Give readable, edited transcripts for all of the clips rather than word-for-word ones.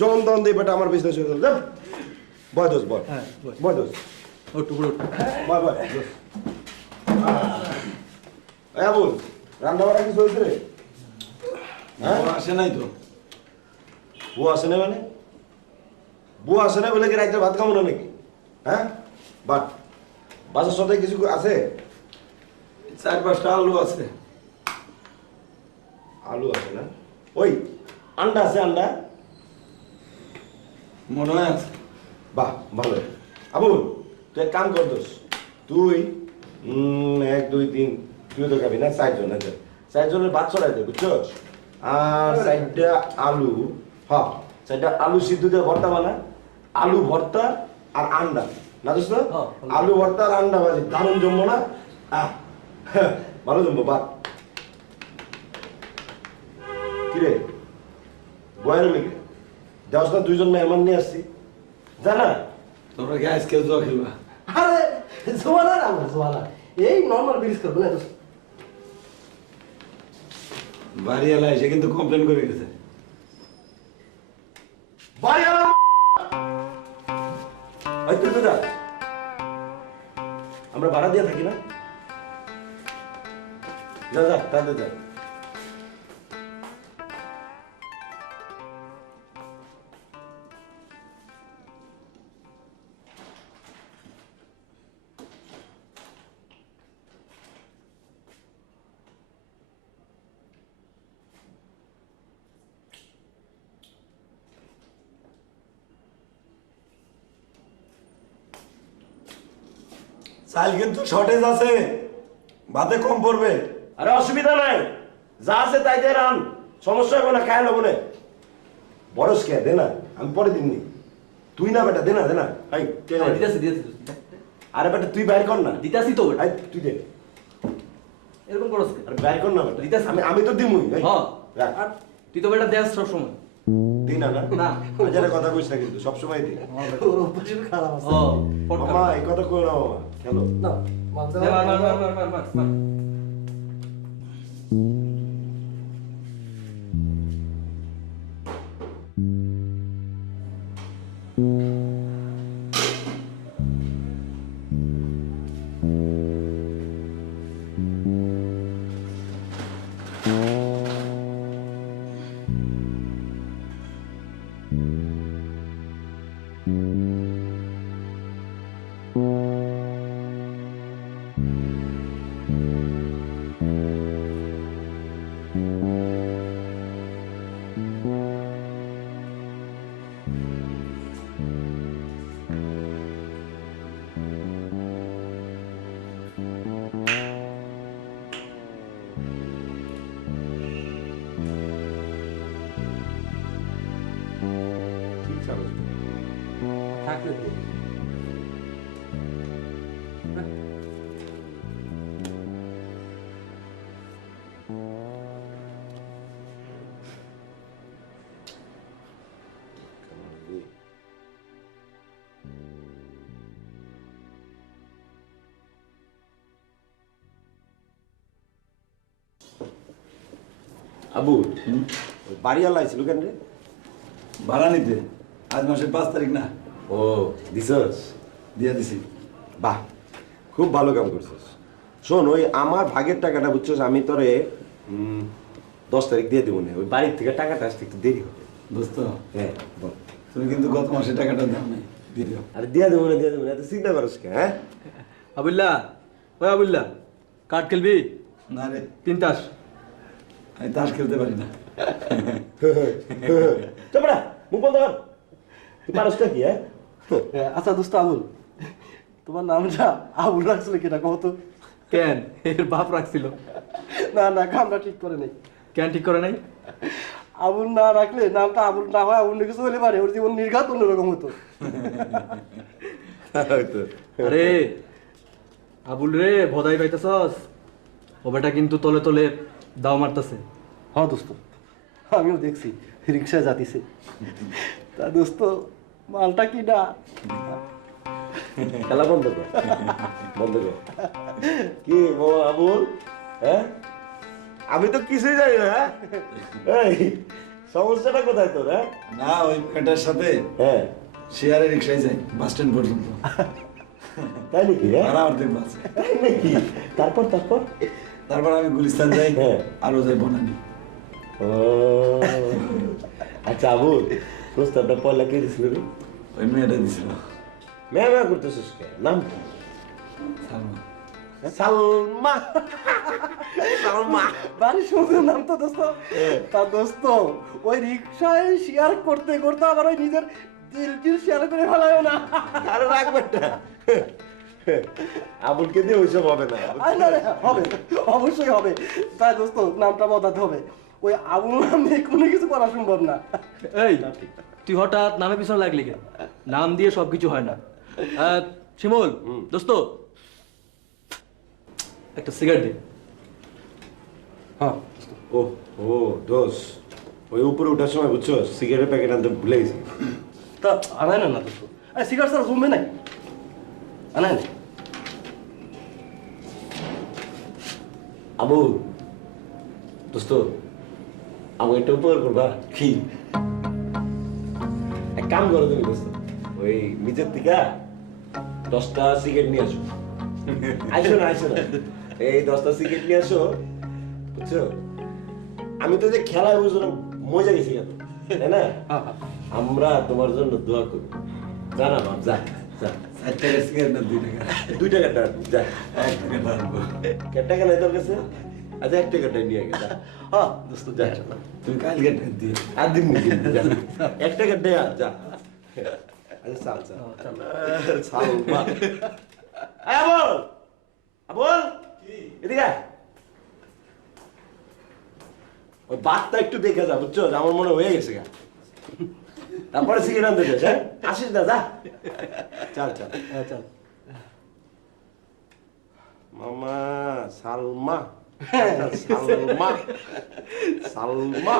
জন দন দিয়ে বেটা আমার বিজনেস হয়ে গেল বয় দোষ বয় বয় দোষ বয় বয় আবুল রান্না বাড়া কিছু হয়েছে রে আসে নাই তো বউ আসে না মানে বউ আসে না বলে কি রাইতে ভাত খাবো না নাকি হ্যাঁ বাট বাসার সাথে কিছু আছে 4-5টা আলু আছে আলু আছে না ওই আন্ডা আছে আন্ডা মনে হয় আছে বাহ ভালো আবুল তুই এক কাম কর দোষ তুই 1 2 3 তুই তো খাবি না 4 জন আছে 4 জনের ভাত চড়াই দে বুঝছো আর 4টা আলু হ্যাঁ 4টা আলু সিদ্ধ দিয়ে ভর্তা বানা আলু ভর্তা আর আন্ডা না দোস্ত আলু ভর্তা আর আন্ডা ভাজি দারুণ জমবো না ভালো জমবো বাদ কিরে বয়ের লেগে যাওস না 2 জন মেহমান নিয়ে আসছি জানা তোমরা গ্যাস কেউ জল খেলবা আরে জোয়ালা না জোয়ালা এই নর্মাল ব্রিজ করবো না বাড়ি এলা এসে কিন্তু কমপ্লেন করে গেছে আমরা ভাড়া দিয়ে থাকি না যা যা তাদের যা চাল কিন্তু শর্টেজ আছে ভাতে কম পড়বে আরে অসুবিধা নাই যা আছে তাই দিয়ে রান সমস্যা হবে না খায় নেবো না বরস কে দে না আমি পরে দিননি তুই না বেটা দে না দে না আরে বেটা তুই বাইর কর না দিতাছি তো তুই দে এরকম করছ আরে বাইর কর না বেটা দিতাছি। আমি তো দিমুই হ্যাঁ রাখ আর তুই তো বেটা দেস সব সময় দি না না না। হাজারে কথা কইছ না কিন্তু সবসময় দি ওর অভ্যাসের খারাপ আছে ও মামা এই কথা কই না মামা খেলো না মানতে মার ঠিক চালো থাকলে দে আবু ওই বাড়িওয়ালা আইছিল কেন রে ভাড়া নিতে আজ মাসের 5 তারিখ না ও দিছস দিয়ে দিছি বাহ খুব ভালো কাম করছিস শোন ওই আমার ভাগের টাকাটা বুঝছস আমি তোরে 10 তারিখ দিয়ে দেবো না ওই বাড়ির থেকে টাকাটা আসতে একটু দেরি হবে দোস্ত হ্যাঁ বল তুমি কিন্তু গত মাসে টাকাটা দাও নাই দিয়ে দিও আরে দিয়ে দেবো না এত চিন্তা করস কে হ্যাঁ আবুল্লাহ ওই আবুল্লাহ কাঠ খেলবি না রে 3 তাস আমি তাস খেলতে পারি না চপড়া মুখ বন্ধ কর তুই পারসটা কি হ্যাঁ আচ্ছা দোস্ত আবুল তোমার নামটা আবুল রাখছিল কিনা কত কেন এর বাপ রাখছিল না না কামটা ঠিক করে নেই কেন ঠিক করে নাই আবুল না রাখলে নামটা আবুল না হয় অন্য কিছু হলে পারে ওর জীবন নির্ঘাত অন্যরকম হতো হয়তো আরে আবুল রে ভদাই পাইতেছস ও বেটা কিন্তু তলে তলে দাও মারতেছে হ্যাঁ দোস্ত আমিও দেখছি রিক্সায় যাতিছে তা দোস্ত মালটা কি না খেলা বন্ধ কর বন্ধ কর কি বাবা আবুল হ্যাঁ আমি তো কিছুই জানি না। হ্যাঁ? এই সমস্যাটা কোথায় তোর? হ্যাঁ না ওই মেয়েটার সাথে হ্যাঁ শেয়ারে রিক্সায় যাই বাস স্ট্যান্ড পর্যন্ত। তাই নাকি? হ্যাঁ আর অর্ধেক বাস। তাই নাকি? তারপর তারপর তারপর আমি গুলিস্তান যাই, হ্যাঁ। আরো যাই বনানি। ও আচ্ছা আবুল, প্রস্তাবটা পয়লা কে দিছিল রে? ওই মেয়েটা দিছিল মেয়া মেয়া করতেছিস কে? নাম কি? সালমা। সালমা। সালমা। বাড়ি সুন্দর নাম তো দোস্ত। তা দোস্ত ওই রিক্সায় শেয়ার করতে করতে আবার ওই নিজের দিল শেয়ার করে ফেলায়ও না। আরে রাখবেন না। আবুলকে দিয়ে ওইসব হবে না। আরে না রে, হবে, অবশ্যই হবে। তাই দোস্ত নামটা বদলাতে হবে। ওই আবুল নাম দিয়ে কোনো কিছু করা সম্ভব না। এই তুই হঠাৎ নামে পিছনে লাগলি কেন? নাম দিয়ে সবকিছু হয় না। শিমুল দোস্ত একটা সিগারেট দে। হ্যাঁ ও ও দোষ, ওই উপরে ওঠার সময় বুঝছো সিগারেট প্যাকেট আনতে ভুলে গেছি। তা আনাই না দোস্ত। আরে সিগারেট ছাড়া জমবে নাই, আনাই না। আবু দোস্ত, আবু একটা উপকার করবা কি? এক কাম করো তুমি দোস্ত, ওই নিজের থেকে 10টা সিগারেট নিয়ে আসো। আইসো না এই 10টা সিগারেট নিয়ে আসো, বুঝছো? আমি তো যে খেলায় বুঝলাম মজা গেছি কেন, তাই না? আমরা তোমার জন্য দোয়া করি। জানা বাপ, যা যা। 4 টাকার সিগারেট না 2 টাকা? 2 টাকার ডান, যা। 1 টাকা ঢালবো। কে টাকা নাই তোর কাছে? আচ্ছা 1 টাকাটাই নিয়ে গেছে। হ্যাঁ দোস্ত যা তুমি কালকে দিয়ে আর দিন যা 1 টাকার দেয়া যা। আচ্ছা চাল সালমা। এই আবুল, আবুল এদিকে আয়। ওই বাতটা একটু দেখে যা, বুঝছো? আমার মনে হয়ে গেছে গা। তারপরে সিগারেট আনতে যাস, হ্যাঁ? আসিস না, যা। চল চল চল। মামা সালমা। সালমা সালমা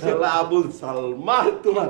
শালা আবুল সালমা তোমার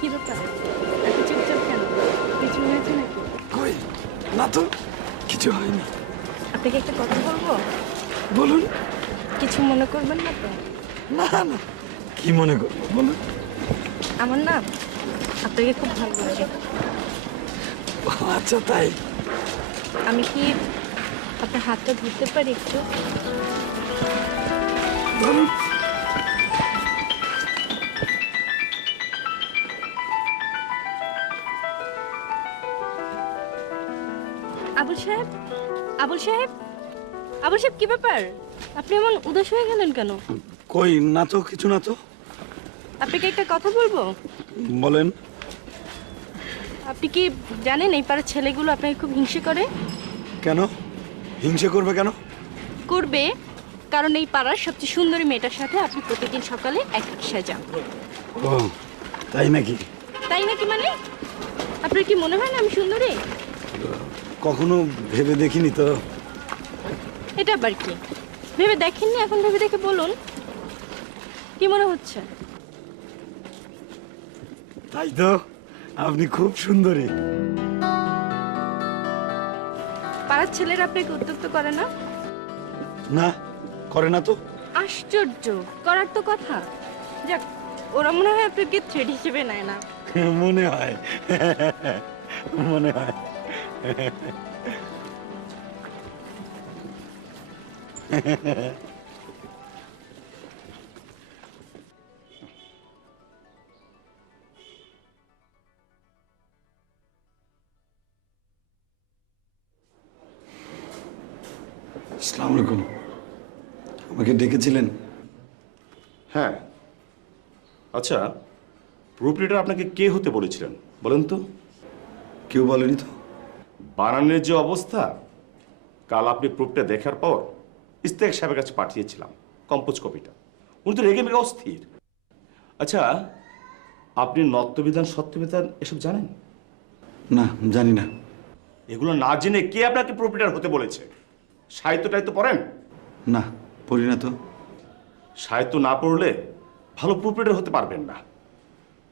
কি ব্যাপার? এত চুপচাপ কেন? কিছু হয়েছে নাকি? কই? না তো, কিছু হয়নি। আপনাকে একটা কথা বলবো? বলুন। কিছু মনে করবেন না তো? না না, কি মনে করবো বলুন। আমার না আপনাকে খুব ভালো লাগে। আচ্ছা তাই? আমি কি আপনার হাতটা ধরতে পারি একটু? বলুন। আবুল সাহেব, আবুল সাহেব, আবুল সাহেব, কি ব্যাপার? আপনি এমন উদাস হয়ে গেলেন কেন? কই? না তো, কিছু না তো। আপনাকে একটা কথা বলবো? বলেন। আপনি কি জানেন এই পাড়ার ছেলেগুলো আপনাকে খুব হিংসে করে? কেন হিংসে করবে? কেন করবে? কারণ এই পাড়ার সবচেয়ে সুন্দরী মেয়েটার সাথে আপনি প্রতিদিন সকালে এক রিকশায় যান। ও তাই নাকি? তাই নাকি মানে? আপনার কি মনে হয় না আমি সুন্দরী? কখনো ভেবে দেখিনি তো। এটা আবার কি? ভেবে দেখেননি, এখন ভেবে দেখে বলুন কি মনে হচ্ছে? তাই তো, আপনি খুব সুন্দরী। পাড়ার ছেলেরা আপনাকে উদ্যুক্ত করে না? না, করে না তো। আশ্চর্য, করার তো কথা। যাক, ওরা মনে হয় আপনাকে থ্রেড হিসেবে নেয় না। মনে হয়, মনে হয়। আসসালামু আলাইকুম। আমাকে ডেকেছিলেন? হ্যাঁ, আচ্ছা, প্রপার্টিটার আপনাকে কে হতে বলেছিলেন বলেন তো? কেউ বলেনি তো। বানানের যে অবস্থা, কাল আপনি প্রুফটা দেখার পর ইস্তেক সাহেবের কাছে পাঠিয়েছিলাম কম্পোজ কপিটা। উনি তো রেগে মেগে অস্থির। আচ্ছা, আপনি নত্যবিধান সত্যবিধান এসব জানেন? না, জানি না। এগুলো না জেনে কে আপনাকে প্রপার্টার হতে বলেছে? সাহিত্যটাই তো পড়েন। না, পড়ি না তো। সাহিত্য না পড়লে ভালো প্রপার্টার হতে পারবেন না।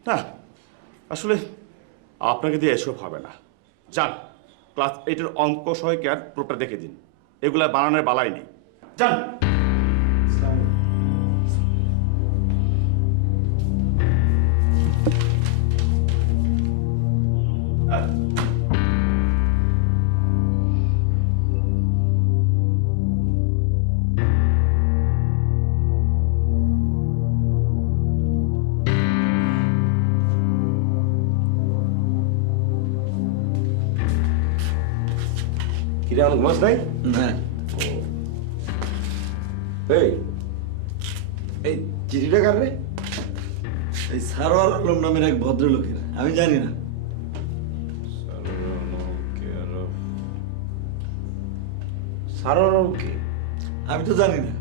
না, আসলে আপনাকে দিয়ে এসব হবে না। যান, ক্লাস 8-এর অঙ্ক সহায়িকার প্রপার্টার দেখে দিন। এগুলা বানানোর বালাই নেই। যান। কিরে আমার ঘুমাস নাই? না, এই এই চিঠিটা কার রে? এই সারোয়ার আলম নামের এক ভদ্রলোকের, আমি জানি না। সারোয়ার কে? আমি তো জানি না।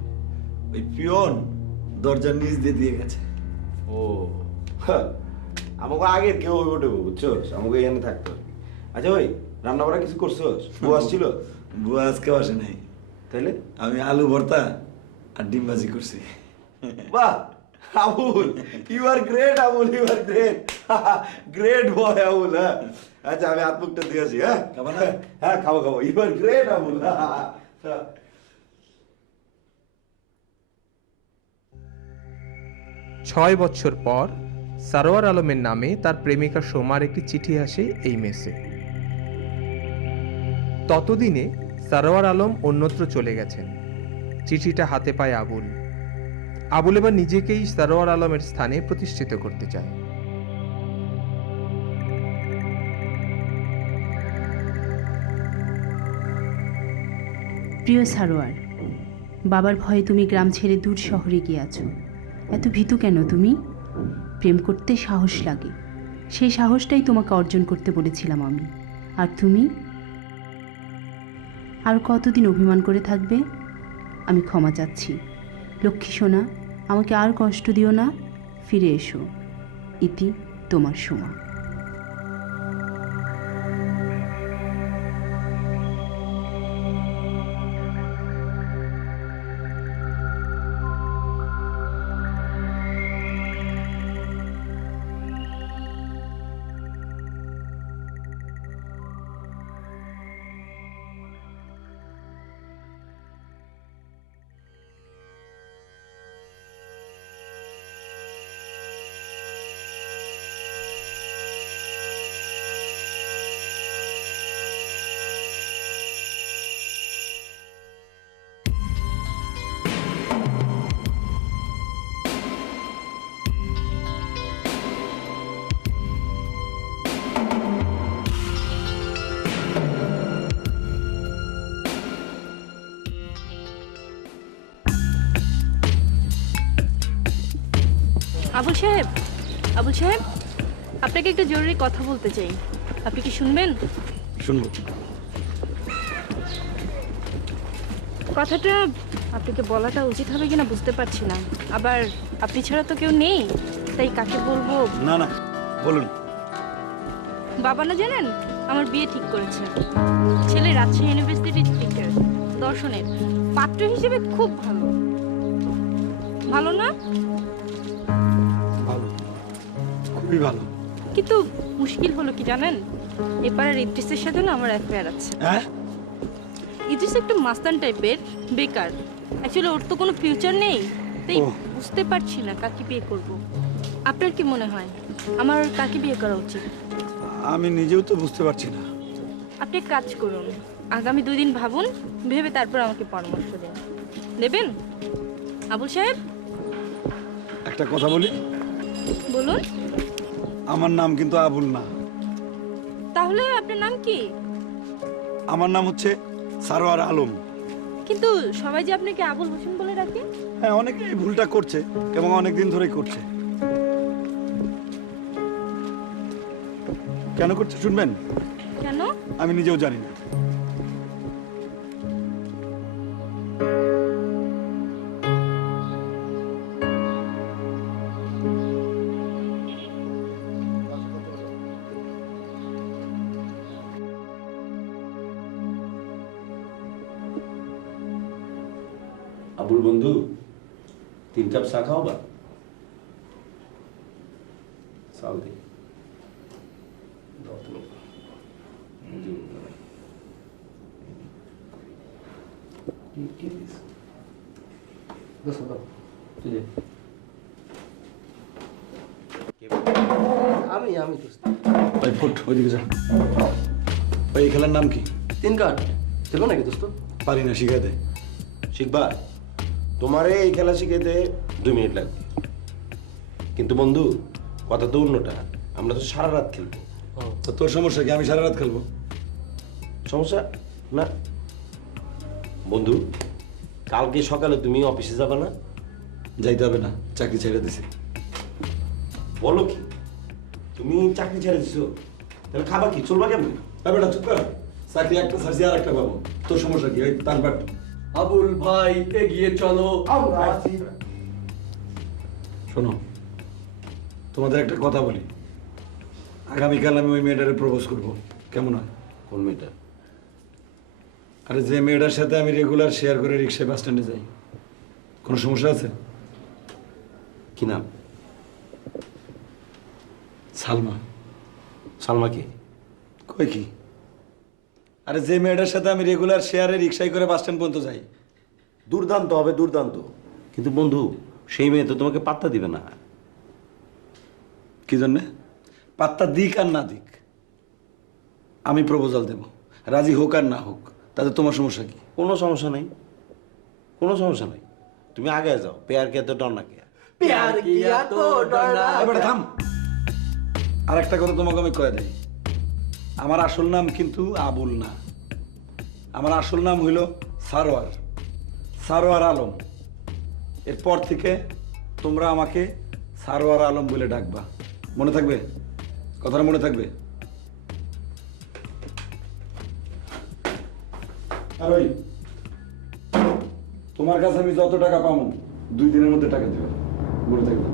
ওই পিয়ন দরজার নিচ দিয়ে দিয়ে গেছে। ও হ্যাঁ, আমাকে আগে কেউ ওই ওঠে বুঝছোস, আমাকে এখানে থাকতো আর কি। আচ্ছা ভাই, রান্না বাড়া কিছু করছোস? বউ আসছিল? বুয়া আজকে আসে নাই। তাইলে আমি আলু ভর্তা আর ডিম ভাজি করছি। বাহ Abul, you are great Abul, you are great, great boy Abul. হ্যাঁ আচ্ছা, আমি হাত মুখটা দিয়েছি। হ্যাঁ খাবা না? হ্যাঁ খাবো খাবো, ইউ আর গ্রেট আবুল। 6 বছর পর সারোয়ার আলমের নামে তার প্রেমিকা সোমার একটি চিঠি আসে এই মেসে। ততদিনে সারোয়ার আলম অন্যত্র চলে গেছেন। চিঠিটা হাতে পায় আবুল। আবুল এবার নিজেকেই সারোয়ার আলমের স্থানে প্রতিষ্ঠিত করতে চায়। প্রিয় সারোয়ার, বাবার ভয়ে তুমি গ্রাম ছেড়ে দূর শহরে গিয়ে আছো। এত ভীতু কেন তুমি? প্রেম করতে সাহস লাগে, সেই সাহসটাই তোমাকে অর্জন করতে বলেছিলাম আমি। আর তুমি আর কতদিন অভিমান করে থাকবে? আমি ক্ষমা চাচ্ছি। লক্ষ্মী সোনা, আমাকে আর কষ্ট দিও না, ফিরে এসো। ইতি, তোমার সোমা। আবুল সাহেব, আবুল সাহেব, আপনাকে একটা জরুরি কথা বলতে চাই। আপনি কি শুনবেন? শুনবো। কথাটা আপনাকে বলাটা উচিত হবে কিনা বুঝতে পারছি না। আবার আপনি ছাড়া তো কেউ নেই, তাই কাকে বলবো। না না, বলুন। বাবা না জানেন, আমার বিয়ে ঠিক করেছে। ছেলে রাজশাহী ইউনিভার্সিটির টিচার, দর্শনের। পাত্র হিসেবে খুব ভালো। ভালো না? ভালো, খুবই ভালো। কিন্তু মুশকিল হলো কি জানেন, এপাড়ার ইদ্রিসের সাথে না আমার অ্যাফেয়ার আছে। হ্যাঁ? ইদ্রিস একটু মাস্তান টাইপের, বেকার। অ্যাকচুয়ালি ওর তো কোনো ফিউচার নেই, তাই বুঝতে পারছি না কাকে বিয়ে করব। আপনার কি মনে হয় আমার কাকে বিয়ে করা উচিত? আমি নিজেও তো বুঝতে পারছি না। আপনি এক কাজ করুন, আগামী 2 দিন ভাবুন, ভেবে তারপর আমাকে পরামর্শ দিন। দেবেন? আবুল সাহেব, একটা কথা বলি, বলুন। আমার নাম কিন্তু আবুল না। তাহলে আপনার নাম কি? আমার নাম হচ্ছে সারোয়ার আলম। কিন্তু সবাই যে আপনাকে আবুল হোসেন বলে ডাকে। হ্যাঁ, অনেকে এই ভুলটা করছে এবং অনেক দিন ধরেই করছে। কেন করছে শুনবেন? কেন? আমি নিজেও জানি না। আবুল বন্ধু 3 কাপ চা খাও বা চাল দি আমি দোস্ত ভাই ফুট ওইদিকে যা। ভাই এই খেলার নাম কি? 3 কার্ড খেলবো নাকি দোস্ত? পারি না, শিখাই দে। শিখবা? তোমারে এই খেলা শিখাইতে 2 মিনিট লাগবে, কিন্তু বন্ধু কথা তো অন্যটা, আমরা তো সারা রাত খেলবো। তো তোর সমস্যা কি? আমি সারা রাত খেলবো। সমস্যা না বন্ধু, কালকে সকালে তুমি অফিসে যাবে না? যাইতে হবে না, চাকরি ছেড়ে দিছি। বলো কি, তুমি চাকরি ছেড়ে দিছো? তাহলে খাবা কি, চলবা কেমন? বেটা চুপ কর, চাকরি একটা ছাড়ছি আর একটা পাবো। তোর সমস্যা কি? ওই তার বাট। আবুল ভাই এগিয়ে চলো। শোনো, তোমাদের একটা কথা বলি, আগামীকাল আমি ওই মেয়েটারে প্রপোজ করবো, কেমন হয়? কোন মেয়েটা? আরে যে মেয়েটার সাথে আমি রেগুলার শেয়ার করে রিক্সায় বাস স্ট্যান্ডে যাই। কোনো সমস্যা আছে? কি নাম? সালমা। সালমা কি? কই কি? আরে যে মেয়েটার সাথে আমি রেগুলার শেয়ারে রিক্সায় করে বাস স্ট্যান্ড পর্যন্ত যাই। দুর্দান্ত হবে, দুর্দান্ত, কিন্তু বন্ধু সেই মেয়ে তো তোমাকে পাত্তা দিবে না। কি জন্যে? পাত্তা দিক আর না দিক, আমি প্রপোজাল দেব, রাজি হোক আর না হোক, তাতে তোমার সমস্যা কি? কোনো সমস্যা নেই, কোনো সমস্যা নেই, তুমি আগে যাও। পেয়ার কে তো ডর না কে। প্যার কিয়া তো ডরনা। এবারে থাম। আর একটা কথা তোমাকে আমি কয়ে দেই, আমার আসল নাম কিন্তু আবুল না, আমার আসল নাম হইল সারোয়ার, সারোয়ার আলম। এরপর থেকে তোমরা আমাকে সারোয়ার আলম বলে ডাকবা, মনে থাকবে? কথাটা মনে থাকবে? আর ওই তোমার কাছে আমি যত টাকা পাবো 2 দিনের মধ্যে টাকা দেবে, মনে থাকবে?